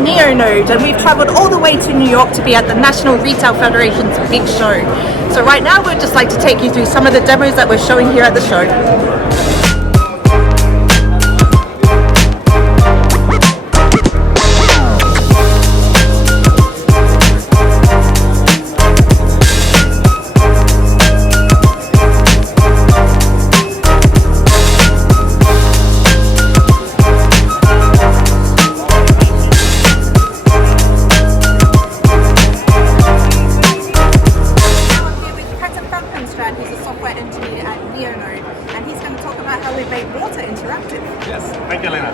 from Neonode, and we've travelled all the way to New York to be at the National Retail Federation's big show. So right now we'd just like to take you through some of the demos that we're showing here at the show. Who's a software engineer at Neonode, and he's going to talk about how we made water interactive. Yes, thank you, Lena.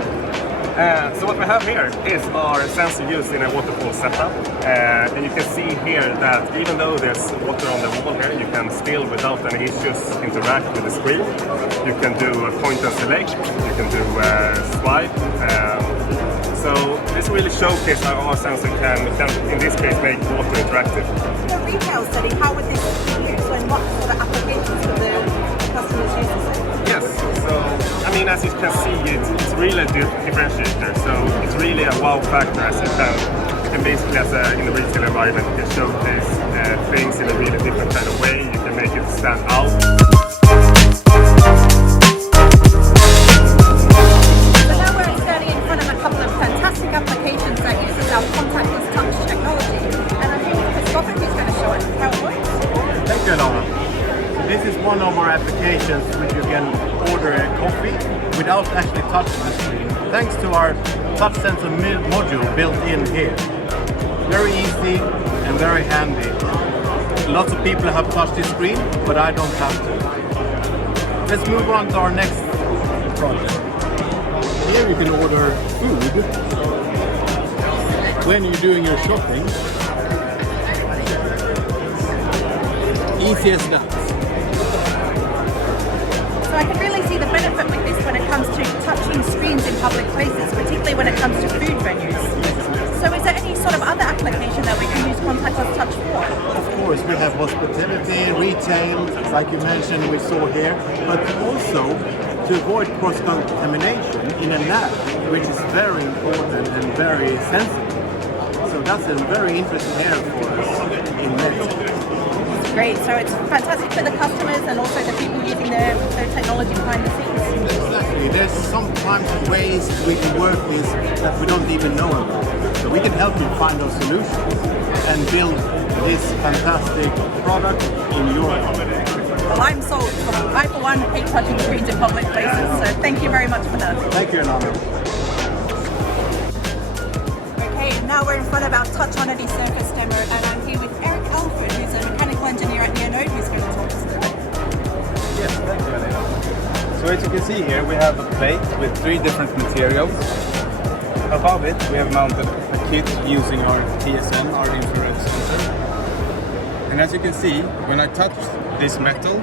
So what we have here is our sensor used in a waterfall setup, and you can see here that even though there's water on the wall here, you can still, without any issues, interact with the screen. You can do a point and select, you can do swipe. So this really showcases how our sensor can, in this case, make water interactive. In a retail setting, how would this be used, and what sort of applications would the customers use this in? Yes, so I mean, as you can see, it's really a differentiator. So it's really a wow factor, as you can basically, in a retail environment, you can showcase things in a really different kind of way. You can make it stand out. Applications that uses our contactless touch technology, and I think Christopher is going to show us how it works. Thank you, Lana. This is one of our applications which you can order a coffee without actually touching the screen, thanks to our touch sensor module built in here. Very easy and very handy. Lots of people have touched the screen, but I don't have to. Let's move on to our next project. Here you can order food when you're doing your shopping. Easy as that. So I can really see the benefit with this when it comes to touching screens in public places, particularly when it comes to food venues. So is there any sort of other application that we can use contactless touch for? Of course, we have hospitality, retail, like you mentioned, we saw here, but also to avoid cross-contamination in a lab, which is very important and very sensitive. So that's a very interesting area for us in medicine. Great, so it's fantastic for the customers and also the people using their technology behind the scenes. Exactly, there's sometimes ways we can work with that we don't even know about. So we can help you find those solutions and build this fantastic product in your company. Well, I'm sold. I, for one, hate touching screens in public places, so thank you very much for that. Thank you, Anna. Okay, now we're in front of our touch on any surface demo, and I'm here with Eric Alford, who's a mechanical engineer at Neonode, who's going to talk us through it. Yes, thank you, Elena. So as you can see here, we have a plate with 3 different materials. Above it, we have mounted a kit using our TSM, our infrared sensor. And as you can see, when I touch this metal,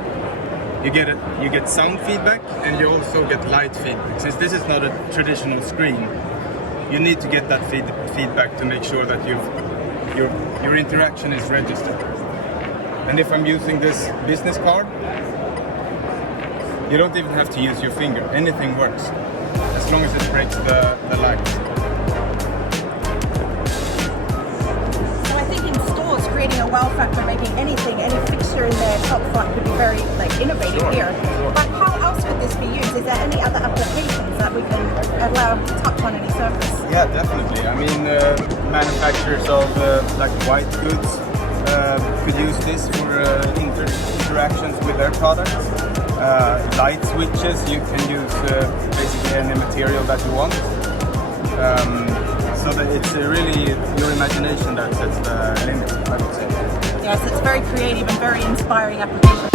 you get sound feedback, and you also get light feedback. Since this is not a traditional screen, you need to get that feedback to make sure that your interaction is registered. And if I'm using this business card, you don't even have to use your finger. Anything works, as long as it breaks the light. Creating a wow factor, making any fixture in their top front could be very innovative here. But how else could this be used? Is there any other applications that we can allow to touch on any surface? Yeah, definitely. I mean, manufacturers of white goods could use this for interactions with their products. Light switches, you can use basically any material that you want. So that it's really your imagination that sets the limit, I would say. Yes, it's very creative and very inspiring application.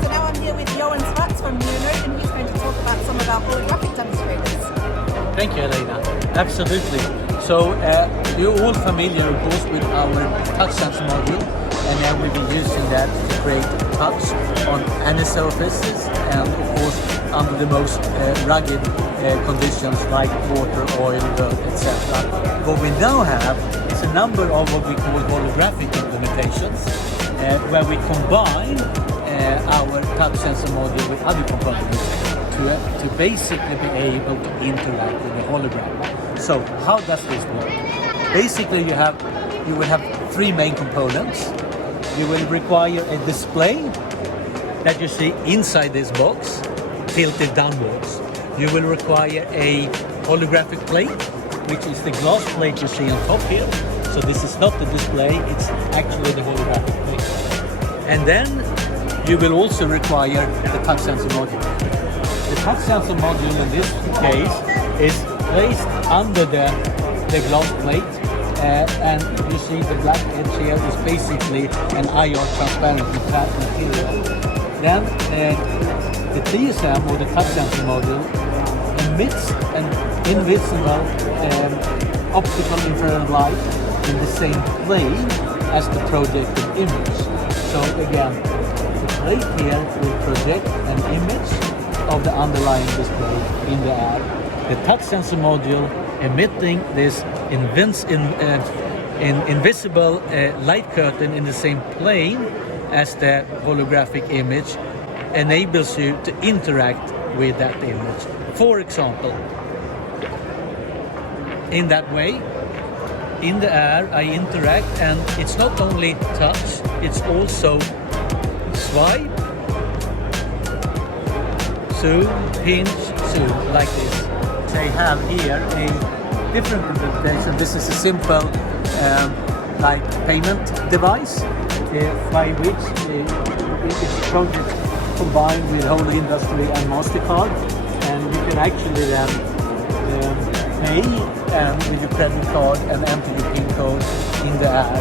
So now I'm here with Johan Schwartz from Neonode, and he's going to talk about some of our holographic demonstrators. Thank you, Elena. Absolutely. So you're all familiar, of course, with our touch sensor module, and we've been using that to create touch on any surfaces, and of course under the most rugged conditions like water, oil, dirt, etc. What we now have is a number of what we call holographic implementations, where we combine our touch sensor module with other components. to basically be able to interact with the hologram. So how does this work? Basically, you will have three main components. You will require a display that you see inside this box, tilted downwards. You will require a holographic plate, which is the glass plate you see on top here. So this is not the display, it's actually the holographic plate. And then you will also require the touch sensor module. The touch sensor module in this case is placed under the glass plate, and you see the black edge here is basically an IR transparent material. Then the TSM or the touch sensor module emits an invisible optical infrared light in the same plane as the projected image. So again, the plate here will project an image of the underlying display in the air. The touch sensor module emitting this invisible light curtain in the same plane as the holographic image enables you to interact with that image. For example, in that way, in the air I interact, and it's not only touch, it's also swipe, zoom, pinch, zoom, like this. I have here a different implementation. This is a simple like payment device by which it's a project combined with whole industry and MasterCard, and you can actually then pay with your credit card and enter your PIN code in the air.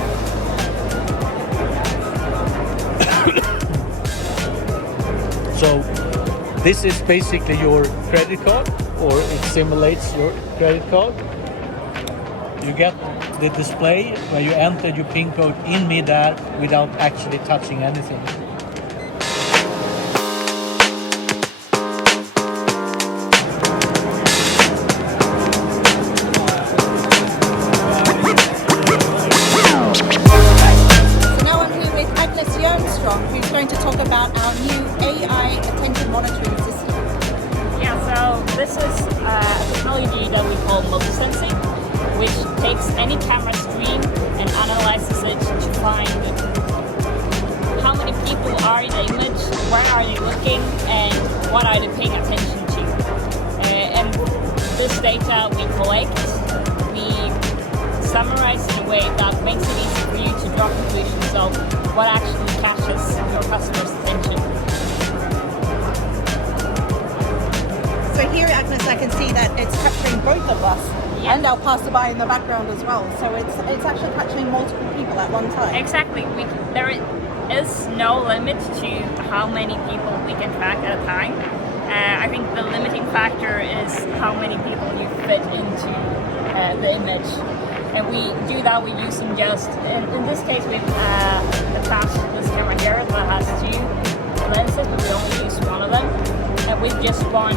So this is basically your credit card, or it simulates your credit card. You get the display where you enter your PIN code in mid-air without actually touching anything. Who's going to talk about our new AI attention monitoring system. Yeah, so this is a technology that we call multi-sensing, which takes any camera stream and analyzes it to find how many people are in the image, where are they looking, and what are they paying attention to. And this data we collect, we summarize in a way that makes it easy for you to draw conclusions of what actually catches your customer's attention. So here, Agnes, I can see that it's capturing both of us and our passerby in the background as well. So it's actually capturing multiple people at one time. Exactly. There is no limit to how many people we can track at a time. I think the limiting factor is how many people you fit into the image. And we do that with using just, in this case we've attached this camera here that has two lenses, but we only use one of them. And with just one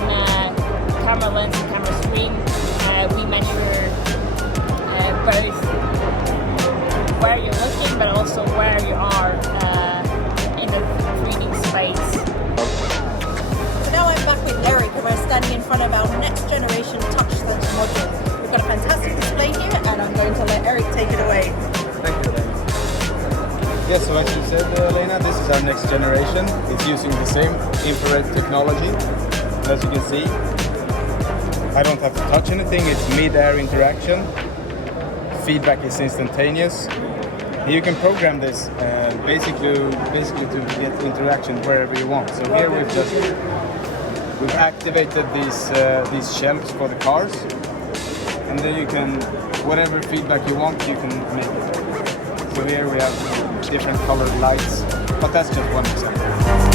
camera lens and camera stream, we measure both where you're looking, but also where you are in the 3D space. So now I'm back with Eric, and we're standing in front of our next generation touch sensor module. We've got a fantastic display here, and I'm going to let Eric take it away. Thank you. Yes, so as you said, Lena, this is our next generation. It's using the same infrared technology. As you can see, I don't have to touch anything. It's mid-air interaction. Feedback is instantaneous. You can program this basically to get interaction wherever you want. So here we've activated these shelves for the cars, and then you can, whatever feedback you want, you can make it. So here we have different colored lights, but that's just one example.